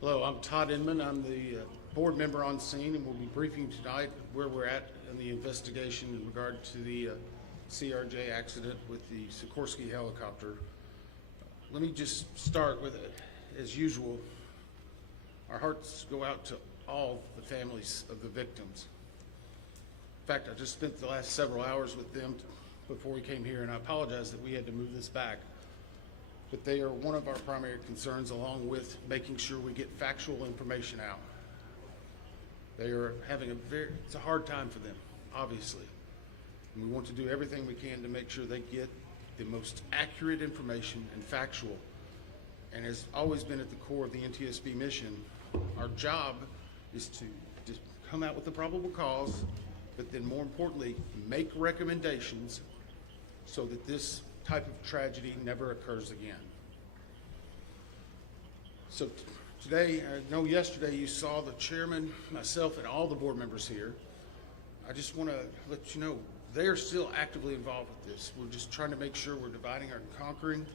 Hello, I'm Todd Inman. I'm the board member on scene, and we'll be briefing tonight where we're at in the investigation in regard to the CRJ accident with the Sikorsky helicopter. Let me just start with, as usual, our hearts go out to all the families of the victims. In fact, I just spent the last several hours with them before we came here, and I apologize that we had to move this back. But they are one of our primary concerns, along with making sure we get factual information out. They are having it's a hard time for them, obviously. And we want to do everything we can to make sure they get the most accurate information and factual. And has always been at the core of the NTSB mission, our job is to just come out with the probable cause, but then more importantly, make recommendations so that this type of tragedy never occurs again. So today, I know yesterday you saw the chairman, myself, and all the board members here. I just want to let you know they are still actively involved with this. We're just trying to make sure we're dividing and conquering.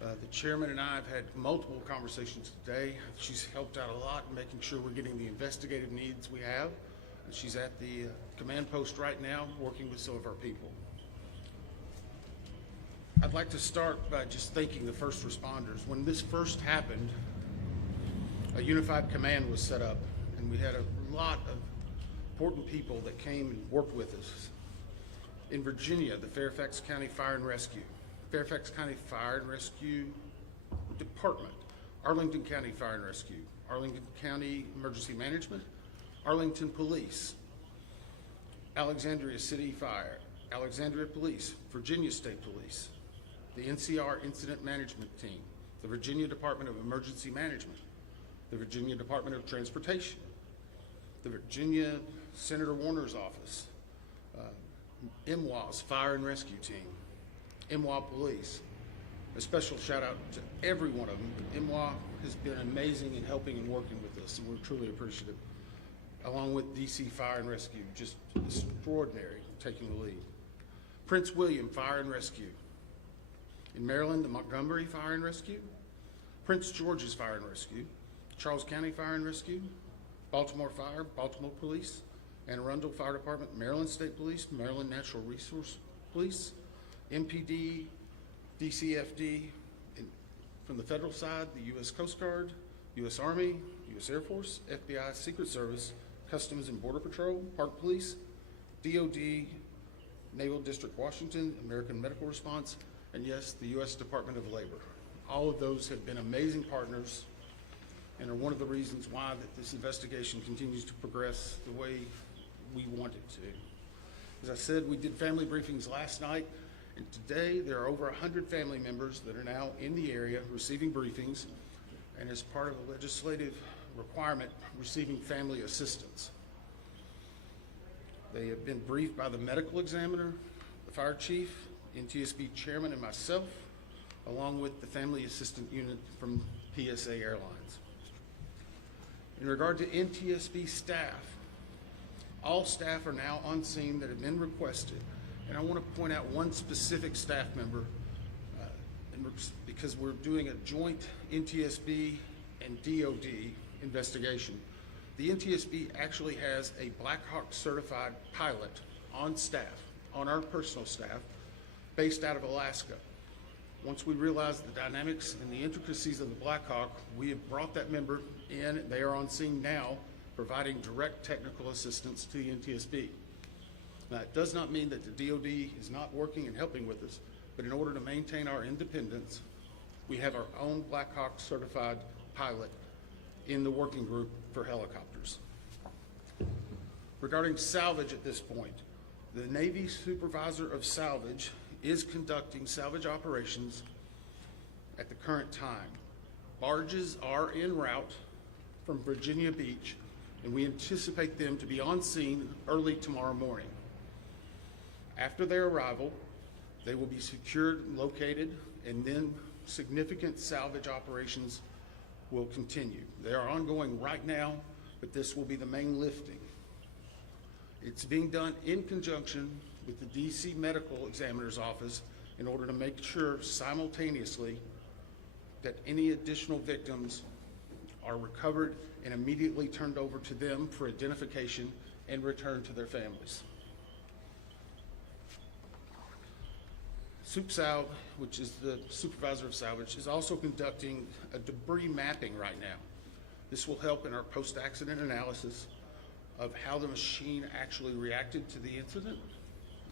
The chairman and I have had multiple conversations today. She's helped out a lot in making sure we're getting the investigative needs we have. And she's at the command post right now working with some of our people. I'd like to start by just thanking the first responders. When this first happened, a unified command was set up, and we had a lot of important people that came and worked with us. In Virginia, the Fairfax County Fire and Rescue, Fairfax County Fire and Rescue Department, Arlington County Fire and Rescue, Arlington County Emergency Management, Arlington Police, Alexandria City Fire, Alexandria Police, Virginia State Police, the NCR Incident Management Team, the Virginia Department of Emergency Management, the Virginia Department of Transportation, the Virginia Senator Warner's office, MWA's Fire and Rescue Team, MWA Police. A special shout out to every one of them. MWA has been amazing in helping and working with us, and we're truly appreciative. Along with DC Fire and Rescue, just extraordinary, taking the lead. Prince William Fire and Rescue. In Maryland, the Montgomery Fire and Rescue, Prince George's Fire and Rescue, Charles County Fire and Rescue, Baltimore Fire, Baltimore Police, Anne Arundel Fire Department, Maryland State Police, Maryland Natural Resource Police, MPD, DCFD, from the federal side, the U.S. Coast Guard, U.S. Army, U.S. Air Force, FBI, Secret Service, Customs and Border Patrol, Park Police, DOD, Naval District Washington, American Medical Response, and yes, the U.S. Department of Labor. All of those have been amazing partners and are one of the reasons why that this investigation continues to progress the way we want it to. As I said, we did family briefings last night, and today there are over 100 family members that are now in the area receiving briefings, and as part of a legislative requirement, receiving family assistance. They have been briefed by the medical examiner, the fire chief, NTSB chairman, and myself, along with the family assistant unit from PSA Airlines. In regard to NTSB staff, all staff are now on scene that have been requested, and I want to point out one specific staff member because we're doing a joint NTSB and DOD investigation. The NTSB actually has a Black Hawk certified pilot on staff, on our personal staff, based out of Alaska. Once we realized the dynamics and the intricacies of the Black Hawk, we have brought that member in. They are on scene now, providing direct technical assistance to the NTSB. Now, it does not mean that the DOD is not working and helping with us, but in order to maintain our independence, we have our own Black Hawk certified pilot in the working group for helicopters. Regarding salvage at this point, the Navy supervisor of salvage is conducting salvage operations at the current time. Barges are en route from Virginia Beach, and we anticipate them to be on scene early tomorrow morning. After their arrival, they will be secured and located, and then significant salvage operations will continue. They are ongoing right now, but this will be the main lifting. It's being done in conjunction with the DC Medical Examiner's Office in order to make sure simultaneously that any additional victims are recovered and immediately turned over to them for identification and returned to their families. SupSal, which is the supervisor of salvage, is also conducting a debris mapping right now. This will help in our post-accident analysis of how the machine actually reacted to the incident.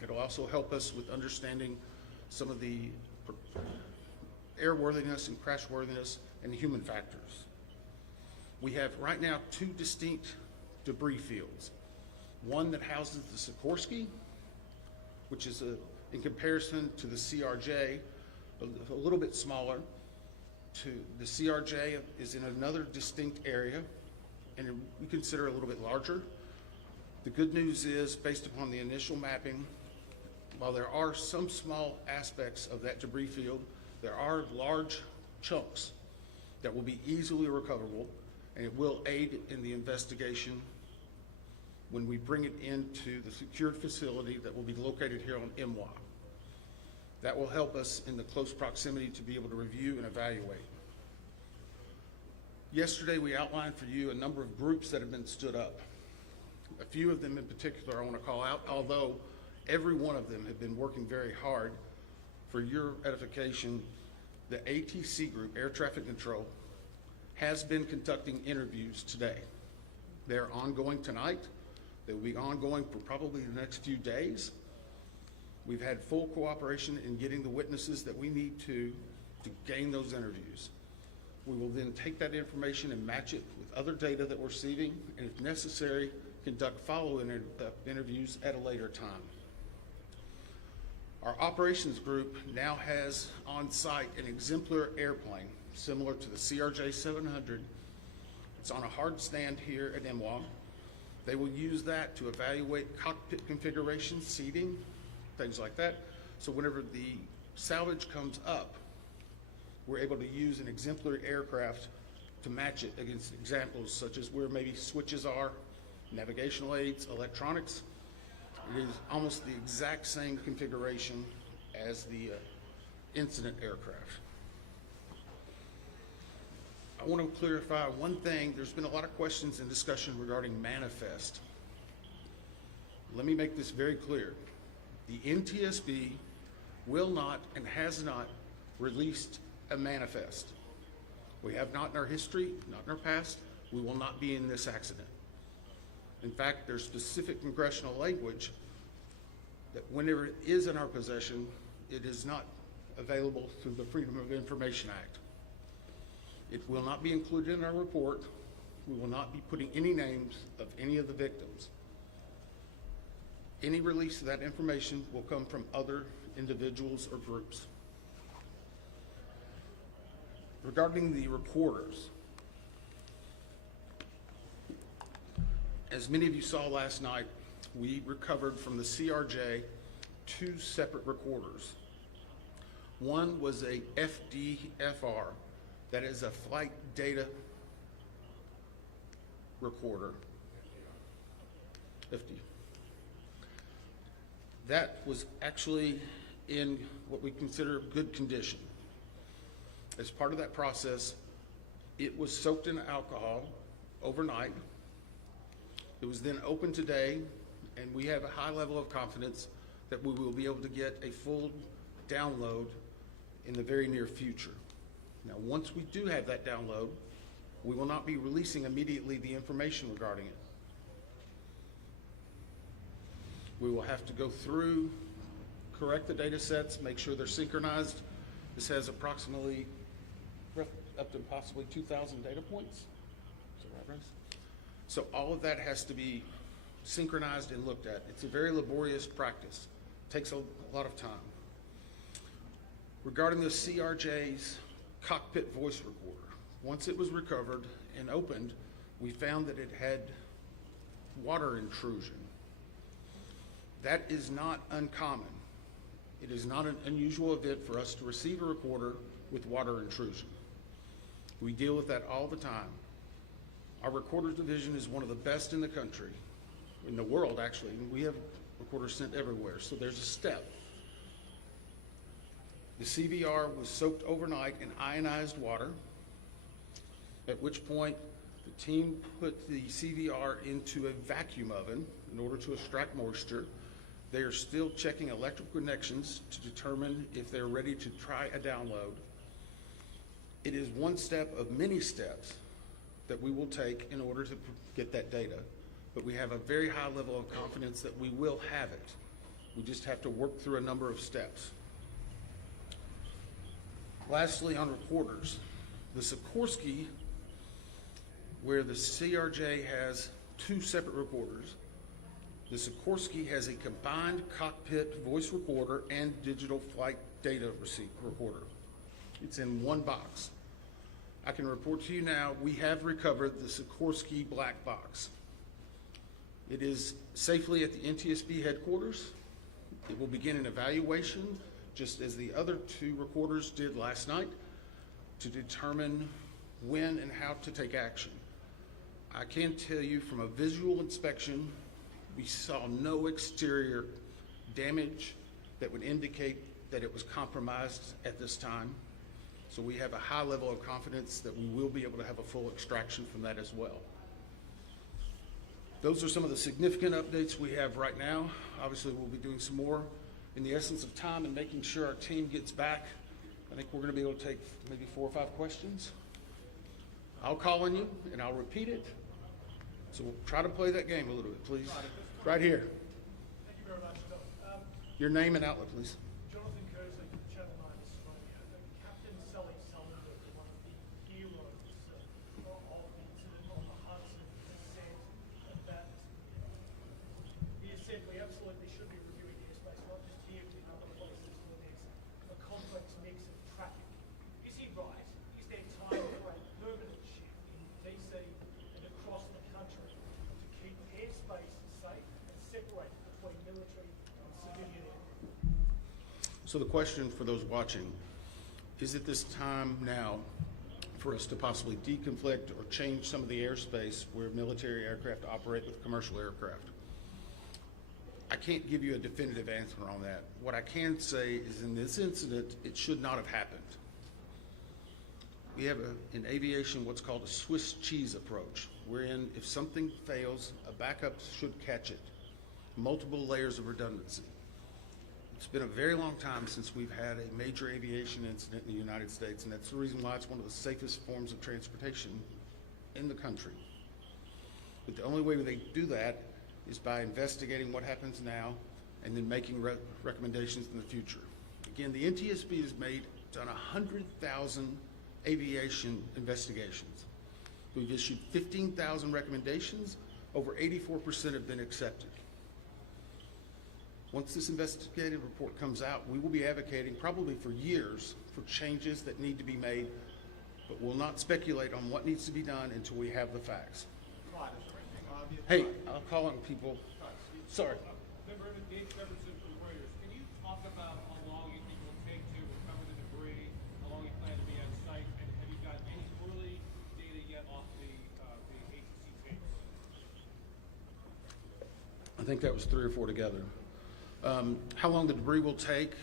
It'll also help us with understanding some of the airworthiness and crashworthiness and human factors. We have right now 2 distinct debris fields. One that houses the Sikorsky, which is in comparison to the CRJ, a little bit smaller. The CRJ is in another distinct area, and we consider a little bit larger. The good news is, based upon the initial mapping, while there are some small aspects of that debris field, there are large chunks that will be easily recoverable, and it will aid in the investigation when we bring it into the secured facility that will be located here on MWA. That will help us in the close proximity to be able to review and evaluate. Yesterday, we outlined for you a number of groups that have been stood up. A few of them in particular I want to call out, although every one of them have been working very hard. For your edification, the ATC group, Air Traffic Control, has been conducting interviews today. They're ongoing tonight. They will be ongoing for probably the next few days. We've had full cooperation in getting the witnesses that we need to gain those interviews. We will then take that information and match it with other data that we're receiving, and if necessary, conduct follow-up interviews at a later time. Our operations group now has on site an exemplar airplane similar to the CRJ 700. It's on a hard stand here at MWA. They will use that to evaluate cockpit configuration, seating, things like that. So whenever the salvage comes up, we're able to use an exemplary aircraft to match it against examples such as where maybe switches are, navigational aids, electronics. It is almost the exact same configuration as the incident aircraft. I want to clarify one thing. There's been a lot of questions and discussion regarding manifest. Let me make this very clear. The NTSB will not and has not released a manifest. We have not in our history, not in our past. We will not be in this accident. In fact, there's specific congressional language that whenever it is in our possession, it is not available through the Freedom of Information Act. It will not be included in our report. We will not be putting any names of any of the victims. Any release of that information will come from other individuals or groups. Regarding the recorders, as many of you saw last night, we recovered from the CRJ 2 separate recorders. One was a FDFR, that is a flight data recorder. 50. That was actually in what we consider good condition. As part of that process, it was soaked in alcohol overnight. It was then opened today, and we have a high level of confidence that we will be able to get a full download in the very near future. Now, once we do have that download, we will not be releasing immediately the information regarding it. We will have to go through, correct the data sets, make sure they're synchronized. This has approximately up to possibly 2,000 data points. Is that right, Bryce? So all of that has to be synchronized and looked at. It's a very laborious practice. It takes a lot of time. Regarding the CRJ's cockpit voice recorder, once it was recovered and opened, we found that it had water intrusion. That is not uncommon. It is not an unusual event for us to receive a recorder with water intrusion. We deal with that all the time. Our recorders division is one of the best in the country, in the world actually. We have recorders sent everywhere, so there's a step. The CVR was soaked overnight in ionized water. at which point the team put the CVR into a vacuum oven in order to extract moisture. They are still checking electrical connections to determine if they're ready to try a download. It is one step of many steps that we will take in order to get that data, but we have a very high level of confidence that we will have it. We just have to work through a number of steps. Lastly, on recorders, the Sikorsky, where the CRJ has two separate recorders, the Sikorsky has a combined cockpit voice recorder and digital flight data receipt recorder. It's in one box. I can report to you now, we have recovered the Sikorsky black box. It is safely at the NTSB headquarters. It will begin an evaluation, just as the other two recorders did last night, to determine when and how to take action. I can tell you from a visual inspection, we saw no exterior damage that would indicate that it was compromised at this time. So we have a high level of confidence that we will be able to have a full extraction from that as well. Those are some of the significant updates we have right now. Obviously, we'll be doing some more in the essence of time and making sure our team gets back. I think we're going to be able to take maybe 4 or 5 questions. I'll call on you and I'll repeat it. So we'll try to play that game a little bit, please. Right here. Thank you very much, Bill. Your name and outlet, please. Jonathan Kersley from Channel 9 Australia. Captain Salvage, one of the heroes of the incident on the Hudson, has said that he has said we absolutely should be reviewing the airspace, not just here but in other places, where there's a complex mix of traffic. Is he right? Is there time for a permanent shift in DC and across the country to keep airspace safe and separate between military and civilian aircraft? So the question for those watching, is it this time now for us to possibly deconflict or change some of the airspace where military aircraft operate with commercial aircraft? I can't give you a definitive answer on that. What I can say is in this incident, it should not have happened. We have in aviation what's called a Swiss cheese approach, wherein if something fails, a backup should catch it. Multiple layers of redundancy. It's been a very long time since we've had a major aviation incident in the United States, and that's the reason why it's one of the safest forms of transportation in the country. But the only way they do that is by investigating what happens now and then making recommendations in the future. Again, the NTSB has done 100,000 aviation investigations. We've issued 15,000 recommendations. Over 84% have been accepted. Once this investigative report comes out, we will be advocating probably for years for changes that need to be made, but we'll not speculate on what needs to be done until we have the facts. Hey, I'll call on people. Sorry. Member Dave Jefferson from Reuters. Can you talk about how long you think it will take to recover the debris, how long you plan to be on site, and have you got any early data yet off the ATC tapes? I think that was 3 or 4 together. How long the debris will take,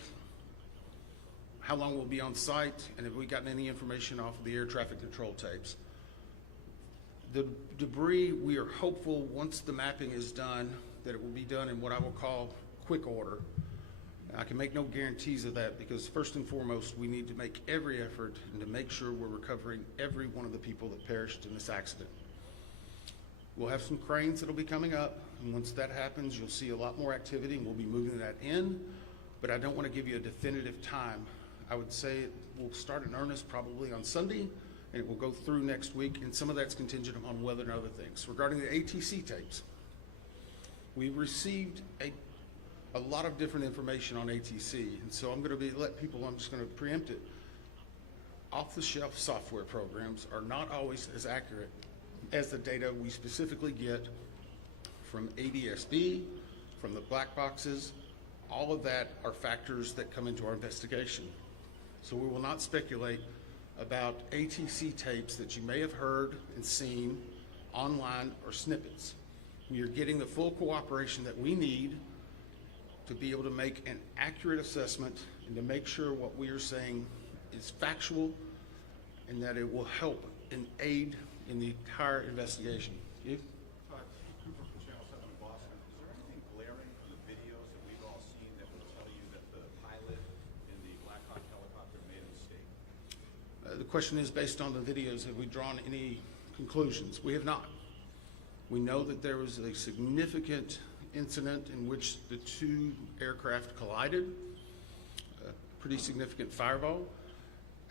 how long we'll be on site, and have we gotten any information off of the air traffic control tapes. The debris, we are hopeful once the mapping is done that it will be done in what I will call quick order. I can make no guarantees of that because first and foremost, we need to make every effort and to make sure we're recovering every one of the people that perished in this accident. We'll have some cranes that'll be coming up, and once that happens, you'll see a lot more activity and we'll be moving that in, but I don't want to give you a definitive time. I would say it will start in earnest probably on Sunday, and it will go through next week, and some of that's contingent upon weather and other things. Regarding the ATC tapes, we received a lot of different information on ATC, and so I'm going to let people, I'm just going to preempt it. Off-the-shelf software programs are not always as accurate as the data we specifically get from ADSB, from the black boxes. All of that are factors that come into our investigation. So we will not speculate about ATC tapes that you may have heard and seen online or snippets. We are getting the full cooperation that we need to be able to make an accurate assessment and to make sure what we are saying is factual and that it will help and aid in the entire investigation. You? Steve Cooper from Channel 7 in Boston. Is there anything glaring in the videos that we've all seen that will tell you that the pilot in the Black Hawk helicopter made a mistake? The question is, based on the videos, have we drawn any conclusions? We have not. We know that there was a significant incident in which the two aircraft collided, a pretty significant fireball.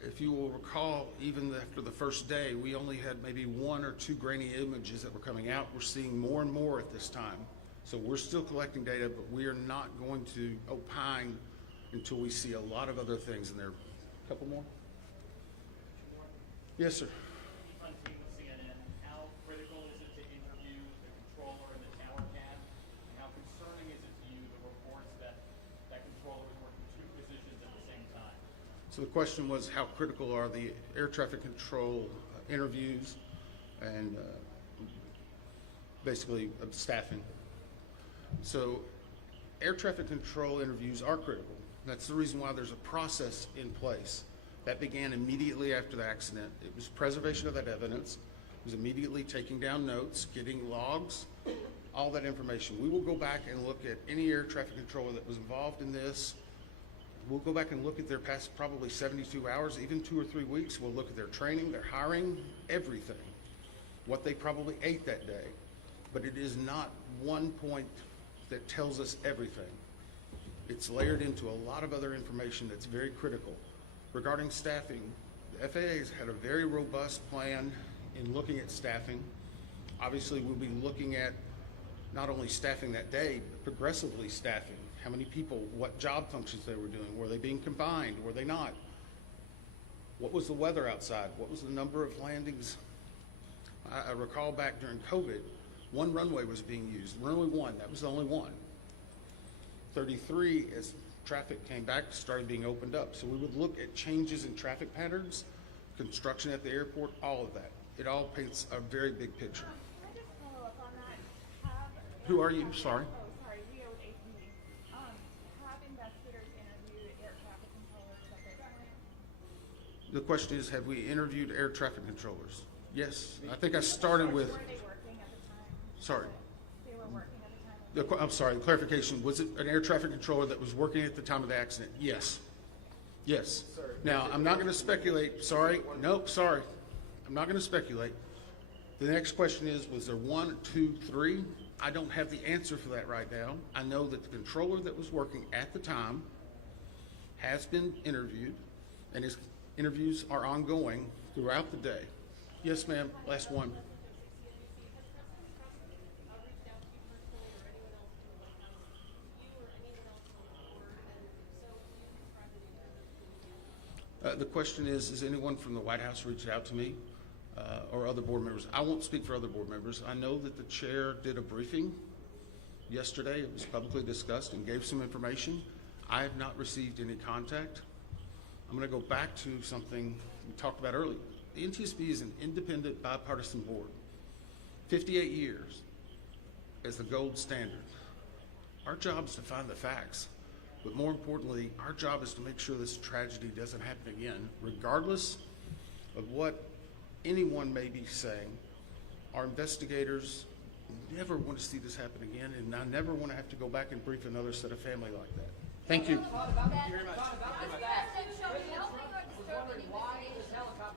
If you will recall, even after the first day, we only had maybe 1 or 2 grainy images that were coming out. We're seeing more and more at this time. So we're still collecting data, but we are not going to opine until we see a lot of other things in there. A couple more? Yes, sir. On team with CNN, how critical is it to interview the controller in the tower cab? And how concerning is it to you, the reports that that controller is working 2 positions at the same time? So the question was, how critical are the air traffic control interviews and basically staffing? So air traffic control interviews are critical. That's the reason why there's a process in place. That began immediately after the accident. It was preservation of that evidence. It was immediately taking down notes, getting logs, all that information. We will go back and look at any air traffic controller that was involved in this. We'll go back and look at their past probably 72 hours, even 2 or 3 weeks. We'll look at their training, their hiring, everything, what they probably ate that day. But it is not one point that tells us everything. It's layered into a lot of other information that's very critical. Regarding staffing, the FAA has had a very robust plan in looking at staffing. Obviously, we'll be looking at not only staffing that day, but progressively staffing. How many people, what job functions they were doing. Were they being combined? Were they not? What was the weather outside? What was the number of landings? I recall back during COVID, 1 runway was being used. Runway 1, that was the only one. 33, as traffic came back, started being opened up. So we would look at changes in traffic patterns, construction at the airport, all of that. It all paints a very big picture. Can I just follow up on that? Who are you? Sorry. Oh, sorry, Leo with APD. Have investigators interviewed air traffic controllers at this point? The question is, have we interviewed air traffic controllers? Yes. I think I started with, Were they working at the time? sorry. They were working at the time? I'm sorry, the clarification, was it an air traffic controller that was working at the time of the accident? Yes. Yes. Now, I'm not going to speculate, sorry, nope, sorry. I'm not going to speculate. The next question is, was there 1, 2, 3? I don't have the answer for that right now. I know that the controller that was working at the time has been interviewed, and his interviews are ongoing throughout the day. Yes, ma'am, last one. The question is, has anyone from the White House reached out to me or other board members? I won't speak for other board members. I know that the chair did a briefing yesterday. It was publicly discussed and gave some information. I have not received any contact. I'm going to go back to something we talked about earlier. The NTSB is an independent bipartisan board. 58 years as the gold standard. Our job is to find the facts. But more importantly, our job is to make sure this tragedy doesn't happen again, regardless of what anyone may be saying. Our investigators never want to see this happen again, and I never want to have to go back and brief another set of family like that. Thank you. Does that show helping or disturbing investigations?